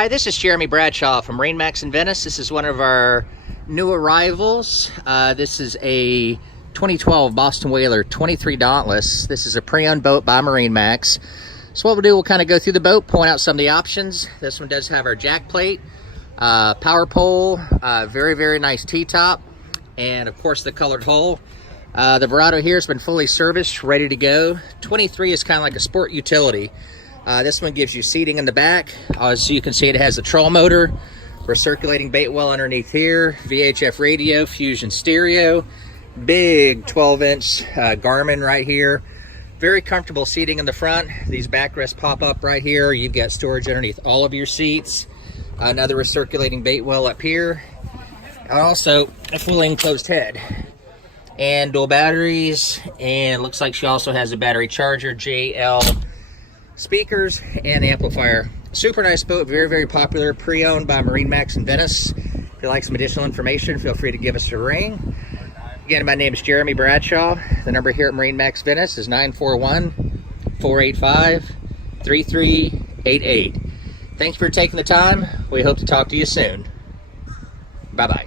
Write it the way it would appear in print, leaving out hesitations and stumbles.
Hi, this is Jeremy Bradshaw from MarineMax in Venice. This is one of our new arrivals. This is a 2012 Boston Whaler 23 Dauntless. This is a pre-owned boat by MarineMax. So what we'll do, we'll kind of go through the boat, point out some of the options. This one does have our jack plate, power pole, very, very nice T-top, and of course the colored hull. The Verado here has been fully serviced, ready to go. 23 is kind of like a sport utility. This one gives you seating in the back. As you can see, it has a troll motor, recirculating bait well underneath here, VHF radio, Fusion stereo, big 12-inch Garmin right here. Very comfortable seating in the front. These backrests pop up right here. You've got storage underneath all of your seats. Another recirculating bait well up here. Also, a fully enclosed head. And dual batteries. And looks like she also has a battery charger, JL speakers, and amplifier. Super nice boat, very, very popular, pre-owned by MarineMax in Venice. If you'd like some additional information, feel free to give us a ring. Again, my name is Jeremy Bradshaw. The number here at MarineMax Venice is 941-485-3388. Thanks for taking the time. We hope to talk to you soon. Bye-bye.